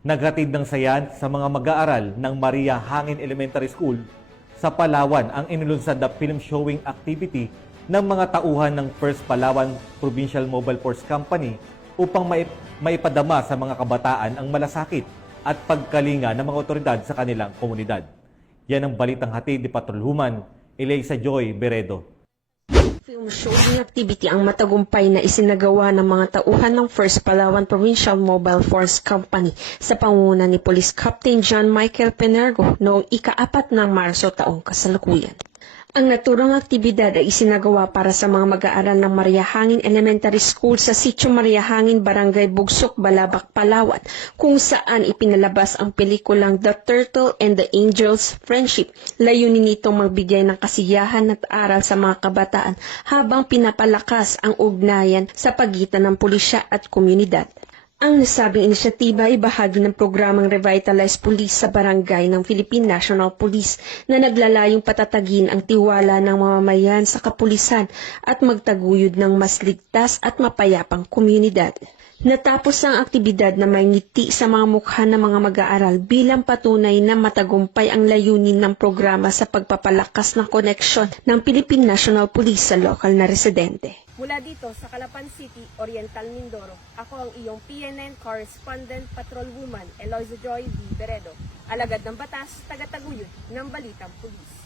Naghatid ng saya sa mga mag-aaral ng Maria Hangin Elementary School sa Palawan ang inilunsad na film showing activity ng mga tauhan ng First Palawan Provincial Mobile Force Company upang maipadama sa mga kabataan ang malasakit at pagkalinga ng mga otoridad sa kanilang komunidad. Yan ang balitang hatid ni Patrolwoman Elisa Joy Beredo. Film showing activity ang matagumpay na isinagawa ng mga tauhan ng First Palawan Provincial Mobile Force Company sa pangunguna ni Police Captain John Michael Penergo noong ika-4 ng Marso taong kasalukuyan. Ang naturang aktibidad ay isinagawa para sa mga mag-aaral ng Maria Hangin Elementary School sa Sitio Maria Hangin, Barangay Bugsok, Balabac, Palawan, kung saan ipinalabas ang pelikulang The Turtle and the Angel's Friendship. Layunin nitong magbigay ng kasiyahan at aral sa mga kabataan habang pinapalakas ang ugnayan sa pagitan ng pulisya at komunidad. Ang nasabing inisyatiba ay bahagi ng programang Revitalize Police sa barangay ng Philippine National Police na naglalayong patatagin ang tiwala ng mamamayan sa kapulisan at magtaguyod ng mas ligtas at mapayapang komunidad. Natapos ang aktibidad na may ngiti sa mga mukha ng mga mag-aaral bilang patunay na matagumpay ang layunin ng programa sa pagpapalakas ng koneksyon ng Philippine National Police sa lokal na residente. Mula dito sa Calapan City, Oriental Mindoro, ako ang iyong PNN Correspondent Patrolwoman Eloisa Joy B. Beredo, alagad ng batas, tagataguyod ng Balitang Pulis.